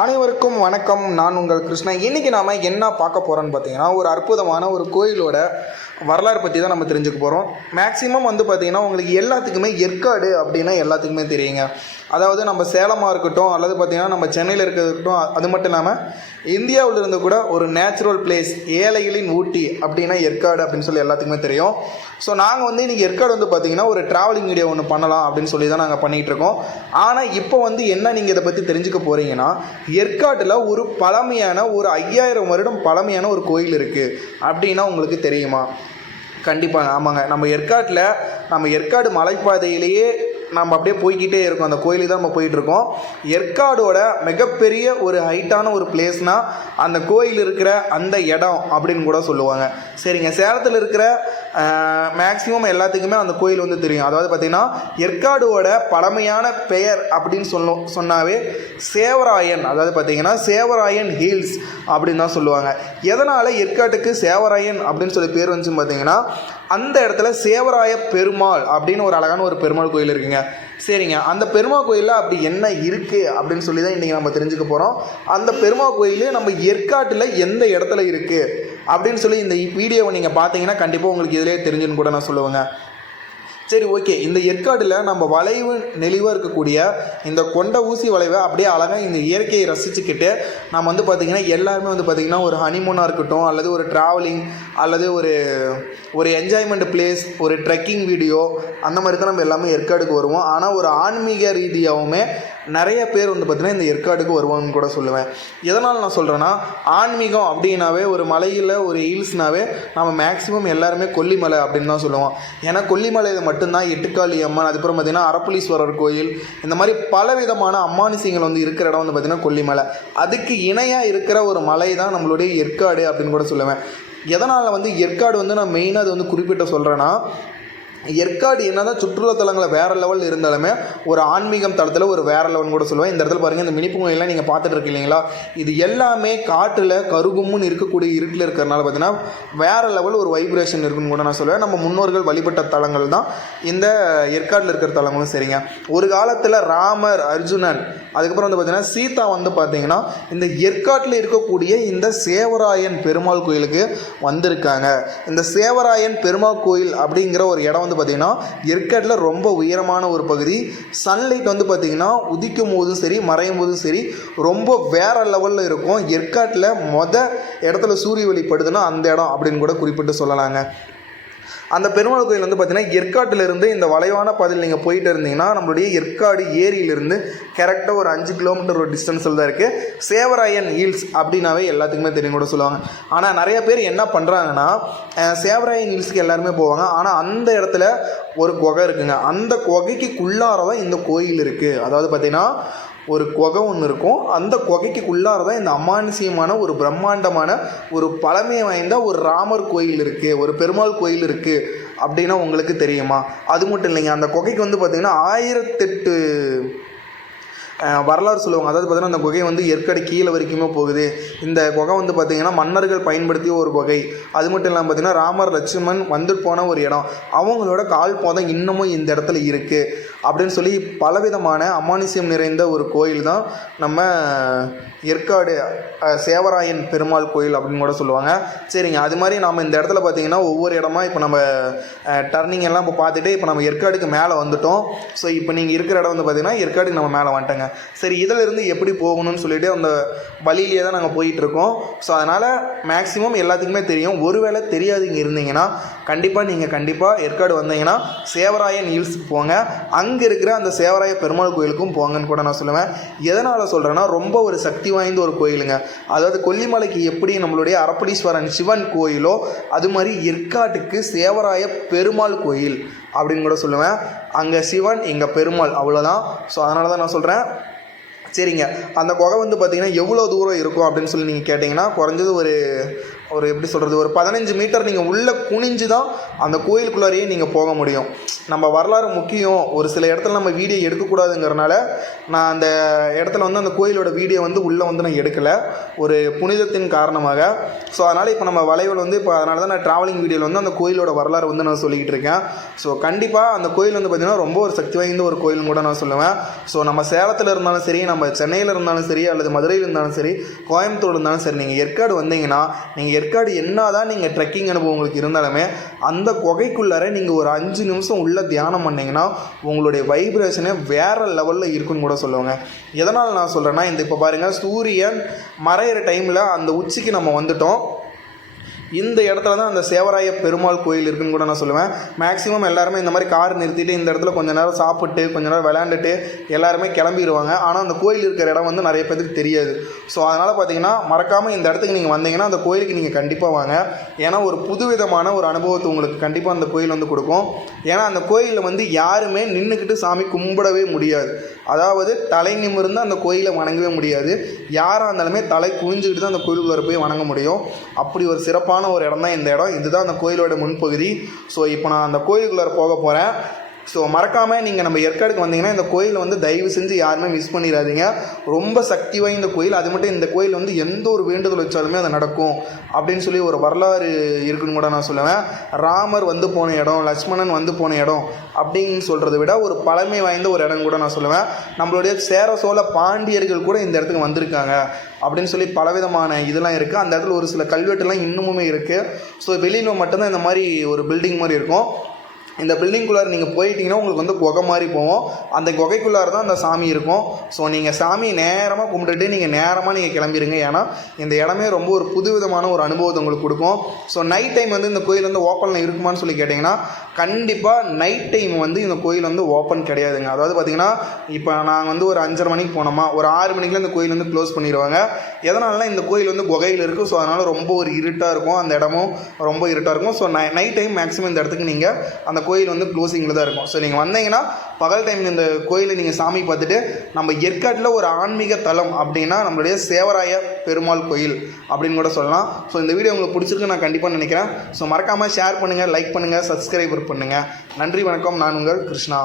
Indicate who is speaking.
Speaker 1: அனைவருக்கும் வணக்கம். நான் உங்கள் கிருஷ்ணன் இன்றைக்கி நாம் என்ன பார்க்க போகிறோன்னு பார்த்தீங்கன்னா ஒரு அற்புதமான ஒரு கோயிலோட வரலாறு பற்றி தான் நம்ம தெரிஞ்சுக்க போகிறோம் மேக்ஸிமம் வந்து பார்த்திங்கன்னா உங்களுக்கு எல்லாத்துக்குமே ஏற்காடு அப்படின்னா எல்லாத்துக்குமே தெரியுங்க. அதாவது நம்ம சேலமாக இருக்கட்டும் அல்லது பார்த்திங்கன்னா நம்ம சென்னையில் இருக்கிறதுக்கட்டும் அது மட்டும் இல்லாமல் இந்தியாவில் இருந்து கூட ஒரு நேச்சுரல் பிளேஸ் ஏழைகளின் ஊட்டி அப்படின்னா ஏற்காடு அப்படின்னு சொல்லி எல்லாத்துக்குமே தெரியும். ஸோ நாங்கள் வந்து இன்றைக்கி ஏற்காடு வந்து பார்த்தீங்கன்னா ஒரு ட்ராவலிங் வீடியோ ஒன்று பண்ணலாம் அப்படின்னு சொல்லி தான் நாங்கள் பண்ணிகிட்டு இருக்கோம் ஆனால் இப்போ வந்து என்ன நீங்கள் இதை பற்றி தெரிஞ்சுக்க போகிறீங்கன்னா ஏற்காட்டில் ஒரு பழமையான ஒரு ஐயாயிரம் வருடம் பழமையான ஒரு கோயில் இருக்குது அப்படின்னா உங்களுக்கு தெரியுமா? கண்டிப்பாங்க ஆமாங்க. நம்ம ஏற்காட்டில் நம்ம ஏற்காடு மலைப்பாதையிலேயே நம்ம அப்படியே போய்க்கிட்டே இருக்கோம். அந்த கோயிலுக்கு தான் நம்ம போயிட்டுருக்கோம். ஏற்காடோட மிகப்பெரிய ஒரு ஹைட்டான ஒரு பிளேஸ்னால் அந்த கோயில் இருக்கிற அந்த இடம் அப்படின்னு கூட சொல்லுவாங்க. சரிங்க. சேலத்தில் இருக்கிற மேக்ஸிமம் எல்லாத்துக்குமே அந்த கோயில் வந்து தெரியும். அதாவது பார்த்திங்கன்னா ஏற்காடோட பழமையான பெயர் அப்படின்னு சொல்லும் சொன்னாவே சேவராயன். அதாவது பார்த்திங்கன்னா சேவராயன் ஹில்ஸ் அப்படின்னு தான் சொல்லுவாங்க. எதனால் ஏற்காட்டுக்கு சேவராயன் அப்படின்னு சொல்லி பேர் வந்துச்சுன்னு பார்த்தீங்கன்னா அந்த இடத்துல சேவராய பெருமாள் அப்படின்னு ஒரு அழகான ஒரு பெருமாள் கோயில் இருக்குங்க. சரிங்க. அந்த பெருமாள் கோயிலில் அப்படி என்ன இருக்குது அப்படின்னு சொல்லி தான் இன்றைக்கி நம்ம தெரிஞ்சுக்க போகிறோம் அந்த பெருமாள் கோயில் நம்ம ஏற்காட்டில் எந்த இடத்துல இருக்குது அப்படின்னு சொல்லி இந்த வீடியோவை நீங்கள் பார்த்தீங்கன்னா கண்டிப்பாக உங்களுக்கு இதிலே தெரிஞ்சுன்னு கூட நான் சொல்லுவேங்க. சரி ஓகே இந்த ஏற்காடில் நம்ம வளைவு நெளிவாக இருக்கக்கூடிய இந்த கொண்ட ஊசி வளைவை அப்படியே அழகாக இந்த இயற்கையை ரசிச்சுக்கிட்டு நம்ம வந்து பார்த்திங்கன்னா எல்லாருமே வந்து பார்த்திங்கன்னா ஒரு ஹனிமூனாக இருக்கட்டும் அல்லது ஒரு ட்ராவலிங் அல்லது ஒரு ஒரு என்ஜாய்மெண்ட் பிளேஸ் ஒரு ட்ரெக்கிங் வீடியோ அந்த மாதிரி தான் நம்ம எல்லாமே ஏற்காடுக்கு வருவோம். ஆனால் ஒரு ஆன்மீக ரீதியாகவுமே நிறைய பேர் வந்து பார்த்திங்கன்னா இந்த ஏற்காடுக்கு வருவாங்கன்னு கூட சொல்லுவேன். எதனால் நான் சொல்கிறேன்னா ஆன்மீகம் அப்படின்னாவே ஒரு மலையில் ஒரு ஹில்ஸ்னாவே நம்ம மேக்ஸிமம் எல்லாருமே கொல்லிமலை அப்படின்னு தான் சொல்லுவோம். ஏன்னா கொல்லிமலையில் மட்டும்தான் எட்டுக்காளி அம்மன் அதுக்கப்புறம் பார்த்திங்கன்னா அரப்பளீஸ்வரர் கோயில் இந்த மாதிரி பல விதமான அம்மானிசிங்கள் வந்து இருக்கிற இடம் வந்து பார்த்திங்கன்னா கொல்லிமலை. அதுக்கு இணையாக இருக்கிற ஒரு மலை தான் நம்மளுடைய ஏற்காடு அப்படின்னு கூட சொல்லுவேன். எதனால் வந்து ஏற்காடு வந்து நான் மெயினாக அது வந்து குறிப்பிட்ட சொல்கிறேன்னா ஏற்காடு என்னதான் சுற்றுலா தலங்களை வேறு லெவலில் இருந்தாலுமே ஒரு ஆன்மீகம் தளத்தில் ஒரு வேறு லெவல்னு கூட சொல்லுவேன். இந்த இடத்துல பாருங்கள் இந்த மினிப்புங்கெல்லாம் நீங்கள் பார்த்துட்டு இருக்கு இல்லைங்களா இது எல்லாமே காட்டில் கருகும்னு இருக்கக்கூடிய இருட்டில் இருக்கிறனால பார்த்தீங்கன்னா வேறு லெவல் ஒரு வைப்ரேஷன் இருக்குன்னு கூட நான் சொல்லுவேன். நம்ம முன்னோர்கள் வழிபட்ட தலங்கள் தான் இந்த ஏற்காட்டில் இருக்கிற தலங்களும் சரிங்க. ஒரு காலத்தில் ராமர் அர்ஜுனன் அதுக்கப்புறம் வந்து பார்த்தீங்கன்னா சீதா வந்து பார்த்தீங்கன்னா இந்த ஏற்காட்டில் இருக்கக்கூடிய இந்த சேவராயன் பெருமாள் கோயிலுக்கு வந்திருக்காங்க. இந்த சேவராயன் பெருமாள் கோயில் அப்படிங்கிற ஒரு இடம் வந்து பார்த்திங்கன்னா ஏற்காட்டில் ரொம்ப உயரமான ஒரு பகுதி. சன்லைட் வந்து பார்த்திங்கன்னா உதிக்கும் போதும் சரி மறையும் போதும் சரி ரொம்ப வேறு லெவலில் இருக்கும். ஏற்காட்டில் மொத இடத்துல சூரிய வெளிப்படுதுன்னா அந்த இடம் அப்படின்னு கூட குறிப்பிட்டு சொல்லலாங்க. அந்த பெருமாள் கோயில் வந்து பார்த்தீங்கன்னா ஏற்காட்டிலிருந்து இந்த வளைவான பாதையில் நீங்கள் போயிட்டு இருந்தீங்கன்னா நம்மளுடைய ஏற்காடு ஏரியிலிருந்து கரெக்டாக ஒரு அஞ்சு கிலோமீட்டர் ஒரு டிஸ்டன்ஸில் தான் இருக்குது சேவராயன் ஹில்ஸ் அப்படின்னாவே எல்லாத்துக்குமே தெரியும் கூட சொல்லுவாங்க. ஆனால் நிறைய பேர் என்ன பண்ணுறாங்கன்னா சேவராயன் ஹில்ஸ்க்கு எல்லாருமே போவாங்க. ஆனால் அந்த இடத்துல ஒரு குகை இருக்குங்க. அந்த குகைக்குள்ளார தான் இந்த கோயில் இருக்குது அதாவது பார்த்திங்கன்னா ஒரு குகை ஒன்று இருக்கும். அந்த குகைக்கு உள்ளார தான் இந்த அமானுசியமான ஒரு பிரம்மாண்டமான ஒரு பழமை வாய்ந்த ஒரு ராமர் கோயில் இருக்குது ஒரு பெருமாள் கோயில் இருக்குது அப்படின்னா உங்களுக்கு தெரியுமா? அது மட்டும் இல்லைங்க. அந்த குகைக்கு வந்து பார்த்திங்கன்னா ஆயிரத்தெட்டு வரலாறு சொல்லுவாங்க. அதாவது பார்த்தீங்கன்னா அந்த குகை வந்து ஏற்காடு கீழே வரைக்குமே போகுது. இந்த குகை வந்து பார்த்திங்கன்னா மன்னர்கள் பயன்படுத்திய ஒரு குகை. அது மட்டும் இல்லாமல் பார்த்திங்கன்னா ராமர் லட்சுமண் வந்துட்டு போன ஒரு இடம். அவங்களோட கால் போதம் இன்னமும் இந்த இடத்துல இருக்குது அப்படின்னு சொல்லி பலவிதமான அமானுஷ்யம் நிறைந்த ஒரு கோயில் தான் நம்ம ஏற்காடு சேவராயன் பெருமாள் கோயில் அப்படின்னு கூட சொல்லுவாங்க. சரிங்க. அது மாதிரி நாம் இந்த இடத்துல பார்த்தீங்கன்னா ஒவ்வொரு இடமா இப்போ நம்ம டர்னிங் எல்லாம் இப்போ பார்த்துட்டு இப்போ நம்ம ஏற்காடுக்கு மேலே வந்துட்டோம். ஸோ இப்போ நீங்கள் இருக்கிற இடம் வந்து பார்த்தீங்கன்னா ஏற்காடுக்கு நம்ம மேலே வந்துட்டோங்க. சரி இதில் இருந்து எப்படி போகணும்னு சொல்லிட்டு அந்த வழியிலேயே தான் நாங்கள் போயிட்டுருக்கோம். ஸோ அதனால் மேக்ஸிமம் எல்லாத்துக்குமே தெரியும். ஒருவேளை இங்கே இருந்தீங்கன்னா கண்டிப்பாக நீங்கள் கண்டிப்பாக ஏற்காடு வந்தீங்கன்னா சேவராயன் ஹில்ஸ்க்கு போங்க. அங்கே இருக்கிற அந்த சேவராய பெருமாள் கோயிலுக்கும் போங்கன்னு கூட நான் சொல்லுவேன். எதனால் சொல்கிறேன்னா ரொம்ப ஒரு சக்தி வாய்ந்த ஒரு கோயிலுங்க. அதாவது கொல்லிமலைக்கு எப்படி நம்மளுடைய அரப்பளீஸ்வரன் சிவன் கோயிலோ அது மாதிரி ஏற்காட்டுக்கு சேவராய பெருமாள் கோயில். அப்படின்னு கூட சொல்லுவேன். அங்கே சிவன் இங்கே பெருமாள். அவ்வளோதான் ஸோ அதனால தான் நான் சொல்கிறேன் சரிங்க. அந்த குகை வந்து பார்த்திங்கன்னா எவ்வளோ தூரம் இருக்கும் அப்படின்னு சொல்லி நீங்கள் கேட்டிங்கன்னா குறைஞ்சது ஒரு ஒரு எப்படி சொல்கிறது ஒரு பதினஞ்சு மீட்டர் நீங்கள் உள்ளே குனிஞ்சு தான் அந்த கோயிலுக்குள்ளாரையே நீங்கள் போக முடியும். நம்ம வரலாறு முக்கியம். ஒரு சில இடத்துல நம்ம வீடியோ எடுக்கக்கூடாதுங்கிறனால நான் அந்த இடத்துல வந்து அந்த கோயிலோட வீடியோ வந்து உள்ளே வந்து நான் எடுக்கலை. ஒரு புனிதத்தின் காரணமாக. ஸோ அதனால் இப்போ நம்ம வளைவில் வந்து இப்போ அதனால தான் நான் ட்ராவலிங் வீடியோவில் வந்து அந்த கோயிலோட வரலாறு வந்து நான் சொல்லிக்கிட்டு இருக்கேன். ஸோ கண்டிப்பாக அந்த கோயில் வந்து பார்த்திங்கன்னா ரொம்ப ஒரு சக்தி வாய்ந்த ஒரு கோயில்னு கூட நான் சொல்லுவேன். ஸோ நம்ம சேலத்தில் இருந்தாலும் சரி நம்ம சென்னையில் இருந்தாலும் சரி அல்லது மதுரையில் இருந்தாலும் சரி கோயம்புத்தூர் இருந்தாலும் சரி நீங்கள் ஏற்காடு வந்தீங்கன்னா நீங்கள் ஏற்காடு என்ன தான் நீங்கள் ட்ரெக்கிங் அனுபவம் உங்களுக்கு இருந்தாலுமே அந்த குகைக்குள்ளார நீங்கள் ஒரு அஞ்சு நிமிஷம் உள்ளே தியானம் பண்ணிங்கன்னா உங்களுடைய வைப்ரேஷனே வேறு லெவலில் இருக்குன்னு கூட சொல்லுவாங்க. எதனால் நான் சொல்கிறேன்னா இந்த இப்போ பாருங்கள் சூரியன் மறையிற டைமில் அந்த உச்சிக்கு நம்ம வந்துட்டோம். இந்த இடத்துல தான் அந்த சேவராய பெருமாள் கோயில் இருக்குன்னு கூட நான் சொல்லுவேன். மேக்ஸிமம் எல்லாருமே இந்த மாதிரி கார் நிறுத்திட்டு இந்த இடத்துல கொஞ்ச நேரம் சாப்பிட்டு கொஞ்ச நேரம் விளையாண்டுட்டு எல்லாருமே கிளம்பிடுவாங்க ஆனால் அந்த கோயில் இருக்கிற இடம் வந்து நிறைய பேருக்கு தெரியாது. ஸோ அதனால் பார்த்தீங்கன்னா மறக்காமல் இந்த இடத்துக்கு நீங்கள் வந்தீங்கன்னா அந்த கோயிலுக்கு நீங்கள் கண்டிப்பாக வாங்க. ஏன்னா ஒரு புதுவிதமான ஒரு அனுபவத்தை உங்களுக்கு கண்டிப்பாக அந்த கோயில் வந்து கொடுக்கும். ஏன்னா அந்த கோயிலில் வந்து யாருமே நின்றுக்கிட்டு சாமி கும்பிடவே முடியாது. அதாவது தலை நிமிர்ந்து அந்த கோயிலை வணங்கவே முடியாது. யாராக இருந்தாலுமே தலை குனிஞ்சுக்கிட்டு தான் அந்த கோயிலுக்குள்ளே போய் வணங்க முடியும். அப்படி ஒரு சிறப்பான ஒரு இடம் தான் இந்த இடம். இதுதான் அந்த கோயிலோட முன்பகுதி. ஸோ இப்போ நான் அந்த கோயிலுக்குள்ளே போக போகிறேன் ஸோ மறக்காமல் நீங்கள் நம்ம ஏற்காடுக்கு வந்தீங்கன்னா இந்த கோயிலை வந்து தயவு செஞ்சு யாருமே மிஸ் பண்ணிடாதீங்க ரொம்ப சக்தி வாய்ந்த கோயில். அது மட்டும் இந்த கோயில் வந்து எந்த ஒரு வேண்டுதல் வச்சாலுமே அது நடக்கும். அப்படின்னு சொல்லி ஒரு வரலாறு இருக்குன்னு கூட நான் சொல்லுவேன். ராமர் வந்து போன இடம் லக்ஷ்மணன் வந்து போன இடம் அப்படின்னு சொல்கிறத விட ஒரு பழமை வாய்ந்த ஒரு இடம் கூட நான் சொல்லுவேன். நம்மளுடைய சேர சோழ பாண்டியர்கள் கூட இந்த இடத்துக்கு வந்திருக்காங்க அப்படின்னு சொல்லி பலவிதமான இதெல்லாம் இருக்குது அந்த இடத்துல ஒரு சில கல்வெட்டுலாம் இன்னுமுமே இருக்குது ஸோ வெளியில் மட்டும்தான் இந்த மாதிரி ஒரு பில்டிங் மாதிரி இருக்கும். இந்த பில்டிங்குள்ளார நீங்கள் போயிட்டீங்கன்னா உங்களுக்கு வந்து குகை மாதிரி போவோம் அந்த குகைக்குள்ளார தான் அந்த சாமி இருக்கும். ஸோ நீங்கள் சாமி நேரமாக கும்பிட்டுட்டு நீங்கள் நேரமாக நீங்கள் கிளம்பிடுங்க ஏன்னா இந்த இடமே ரொம்ப ஒரு புதுவிதமான ஒரு அனுபவத்தை உங்களுக்கு கொடுக்கும். ஸோ நைட் டைம் வந்து இந்த கோயில் வந்து ஓப்பனில் இருக்குமான்னு சொல்லி கேட்டிங்கன்னா கண்டிப்பாக நைட் டைம் வந்து இந்த கோயில் வந்து ஓப்பன் கிடையாதுங்க. அதாவது பார்த்திங்கன்னா இப்போ நாங்கள் வந்து ஒரு அஞ்சரை மணிக்கு போனோமா ஒரு ஆறு மணிக்கெலாம் இந்த கோயில் வந்து க்ளோஸ் பண்ணிடுவாங்க. எதனாலனா இந்த கோயில் வந்து குகையில் இருக்குது ஸோ அதனால் ரொம்ப ஒரு இருட்டாக இருக்கும். அந்த இடமும் ரொம்ப இருட்டாக இருக்கும். ஸோ நை நைட் டைம் மேக்ஸிமம் இந்த இடத்துக்கு நீங்கள் அந்த அந்த கோயில் வந்து க்ளோசிங்கில் தான் இருக்கும். ஸோ நீங்கள் வந்தீங்கன்னா பகல் டைம் இந்த கோயிலை நீங்கள் சாமி பார்த்துட்டு நம்ம ஏற்காட்டில் ஒரு ஆன்மீக தலம் அப்படின்னா நம்மளுடைய சேவராய பெருமாள் கோயில் அப்படின்னு கூட சொல்லலாம். ஸோ இந்த வீடியோ உங்களுக்கு பிடிச்சிருக்கு நான் கண்டிப்பாக நினைக்கிறேன். ஸோ மறக்காமல் ஷேர் பண்ணுங்கள் லைக் பண்ணுங்கள் சப்ஸ்கிரைபர் பண்ணுங்கள் நன்றி வணக்கம். நான் உங்கள் கிருஷ்ணா.